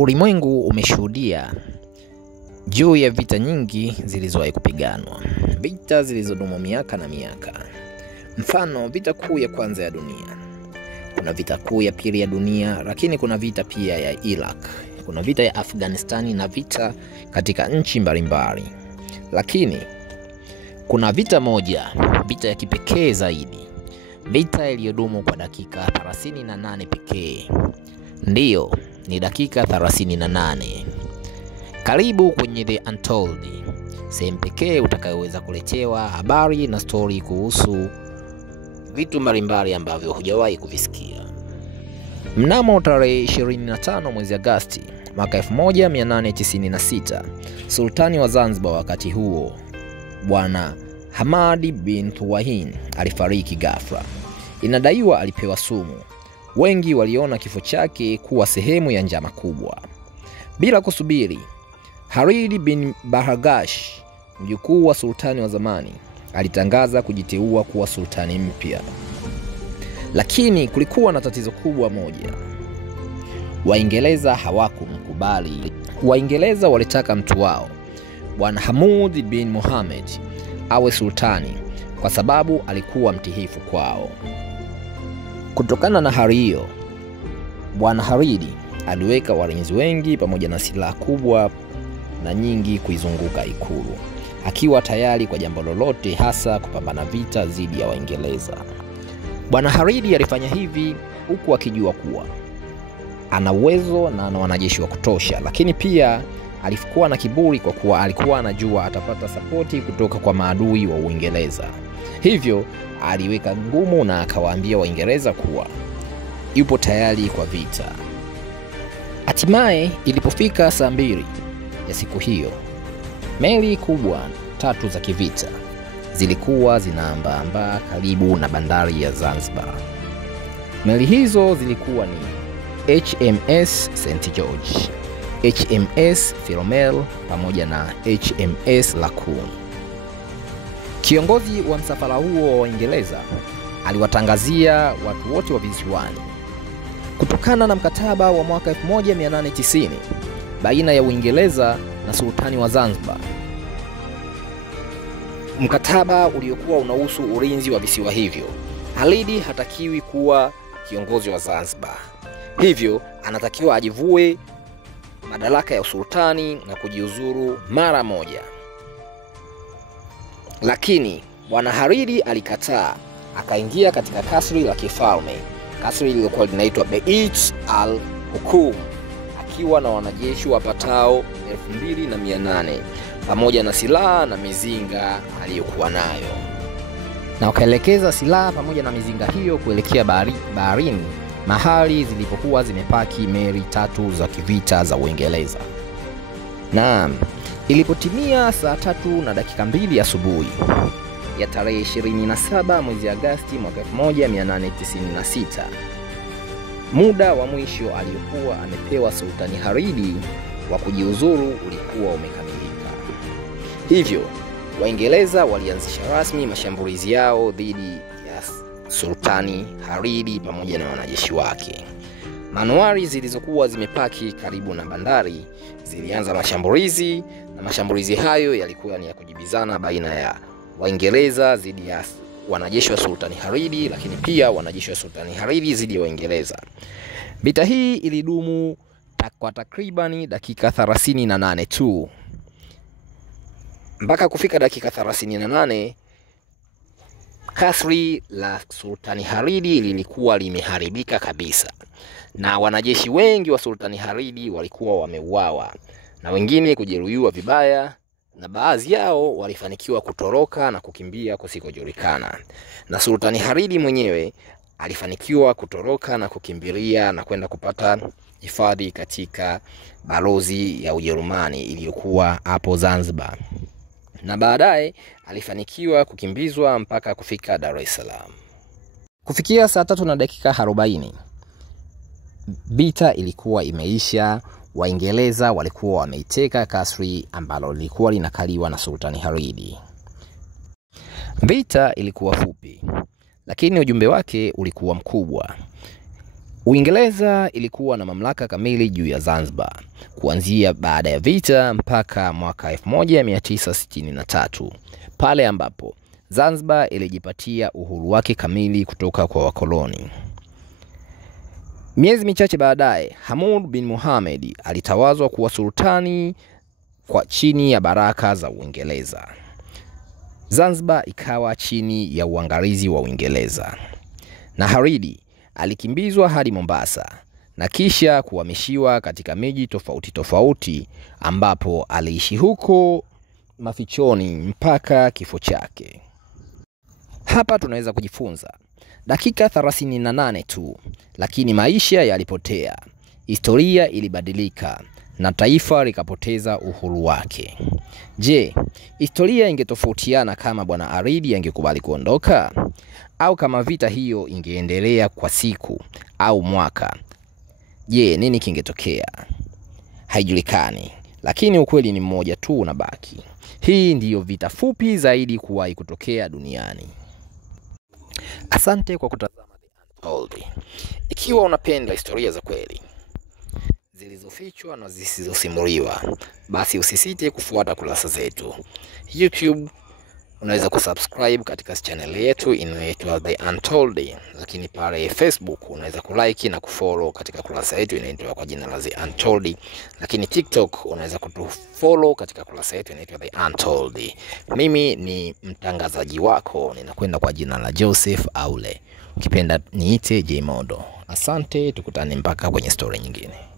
Ulimwengu umeshuhudia juu ya vita nyingi zilizowahi kupiganwa. Vita zilizodumu miaka na miaka. Mfano, vita kuu ya kwanza ya dunia. Kuna vita kuu ya pili ya dunia, lakini kuna vita pia ya Iraq. Kuna vita ya Afghanistan na vita katika nchi mbalimbali. Lakini kuna vita moja, vita ya kipekee zaidi. Vita iliyodumu kwa dakika 38 pekee. Ndiyo, ni dakika 38. Karibu kwenye The Untold, sehemu pekee utakayoweza kuletewa habari na story kuhusu vitu mbalimbali ambavyo hujawahi kuvisikia. Mnamo tarehe 25 mwezi Agosti mwaka 1896, Sultani wa Zanzibar wakati huo, Bwana Hamad bin Tuwahin alifariki ghafla. Inadaiwa alipewa sumu. Wengi waliona kifo chake kuwa sehemu ya njama kubwa. Bila kusubiri, Khalid bin Baragash, mjukuu wa sultani wa zamani, alitangaza kujiteua kuwa sultani mpya. Lakini kulikuwa na tatizo kubwa moja. Waingereza hawakumkubali. Waingereza walitaka mtu wao, Bwana Hamud bin Muhammad, awe sultani kwa sababu alikuwa mtiifu kwao. Kutokana na hali hiyo, Bwana Khalid aliweka walinzi wengi pamoja na silaha kubwa na nyingi kuizunguka ikulu, akiwa tayari kwa jambo lolote, hasa kupambana vita dhidi ya Waingereza. Bwana Khalid alifanya hivi huku akijua kuwa ana uwezo na ana wanajeshi wa kutosha, lakini pia alikuwa na kiburi kwa kuwa alikuwa anajua atapata sapoti kutoka kwa maadui wa Uingereza. Hivyo aliweka ngumu na akawaambia Waingereza kuwa yupo tayari kwa vita. Hatimaye ilipofika saa 2 ya siku hiyo, meli kubwa 3 za kivita zilikuwa zinaambaambaa karibu na bandari ya Zanzibar. Meli hizo zilikuwa ni HMS St. George, HMS Philomel pamoja na HMS Lacoon. Kiongozi wa msafara huo wa Waingereza aliwatangazia watu wote wa visiwani, kutokana na mkataba wa mwaka 1890 baina ya Uingereza na sultani wa Zanzibar, mkataba uliokuwa unahusu ulinzi wa visiwa hivyo, Khalid hatakiwi kuwa kiongozi wa Zanzibar. Hivyo anatakiwa ajivue madaraka ya usultani na kujiuzuru mara moja. Lakini Bwana Khalid alikataa, akaingia katika kasri la kifalme, kasri lililokuwa linaitwa Beit al-Hukum, akiwa na wanajeshi wapatao 2800 pamoja na silaha na mizinga aliyokuwa nayo. Na wakaelekeza silaha pamoja na mizinga hiyo kuelekea baharini, mahali zilipokuwa zimepaki meli 3 za kivita za Uingereza. Naam, ilipotimia saa 3:02 asubuhi ya tarehe 27 mwezi Agosti mwaka 1896, muda wa mwisho aliyokuwa amepewa Sultani Khalid wa kujiuzuru ulikuwa umekamilika. Hivyo Waingereza walianzisha rasmi mashambulizi yao dhidi ya Sultani Khalid pamoja na wanajeshi wake. Manuari zilizokuwa zimepaki karibu na bandari zilianza mashambulizi, na mashambulizi hayo yalikuwa ni ya kujibizana baina ya Waingereza dhidi ya wanajeshi wa Sultani Khalid, lakini pia wanajeshi wa Sultani Khalid dhidi ya Waingereza. Vita hii ilidumu kwa takribani dakika 38 tu. Mpaka kufika dakika 38, kasri la Sultani Khalid lilikuwa limeharibika kabisa, na wanajeshi wengi wa Sultani Khalid walikuwa wameuawa na wengine kujeruhiwa vibaya, na baadhi yao walifanikiwa kutoroka na kukimbia kusikojulikana. Na Sultani Khalid mwenyewe alifanikiwa kutoroka na kukimbilia na kwenda kupata hifadhi katika balozi ya Ujerumani iliyokuwa hapo Zanzibar, na baadaye alifanikiwa kukimbizwa mpaka kufika Dar es Salaam. Kufikia saa 3:40, vita ilikuwa imeisha. Waingereza walikuwa wameiteka kasri ambalo lilikuwa linakaliwa na Sultani Khalid. Vita ilikuwa fupi, lakini ujumbe wake ulikuwa mkubwa. Uingereza ilikuwa na mamlaka kamili juu ya Zanzibar kuanzia baada ya vita mpaka mwaka 1963, pale ambapo Zanzibar ilijipatia uhuru wake kamili kutoka kwa wakoloni. Miezi michache baadaye, Hamoud bin Mohammed alitawazwa kuwa sultani kwa chini ya baraka za Uingereza. Zanzibar ikawa chini ya uangalizi wa Uingereza. Na Haridi alikimbizwa hadi Mombasa na kisha kuhamishiwa katika miji tofauti tofauti, ambapo aliishi huko mafichoni mpaka kifo chake. Hapa tunaweza kujifunza dakika 38 tu, lakini maisha yalipotea, historia ilibadilika na taifa likapoteza uhuru wake. Je, historia ingetofautiana kama Bwana Haridi angekubali kuondoka? Au kama vita hiyo ingeendelea kwa siku au mwaka? Je, nini kingetokea? Haijulikani, lakini ukweli ni mmoja tu unabaki. Hii ndiyo vita fupi zaidi kuwahi kutokea duniani. Asante kwa kutazama The Untold. Ikiwa unapenda historia za kweli zilizofichwa na zisizosimuliwa, basi usisite kufuata kurasa zetu. YouTube unaweza kusubscribe katika channel yetu inayoitwa The Untold, lakini pale Facebook unaweza kulike na kufollow katika kurasa yetu inayoitwa kwa jina la The Untold, lakini TikTok unaweza kutufollow katika kurasa yetu inayoitwa The Untold. Mimi ni mtangazaji wako, ninakwenda kwa jina la Joseph Aule. Ukipenda niite J Modo. Asante, tukutane mpaka kwenye story nyingine.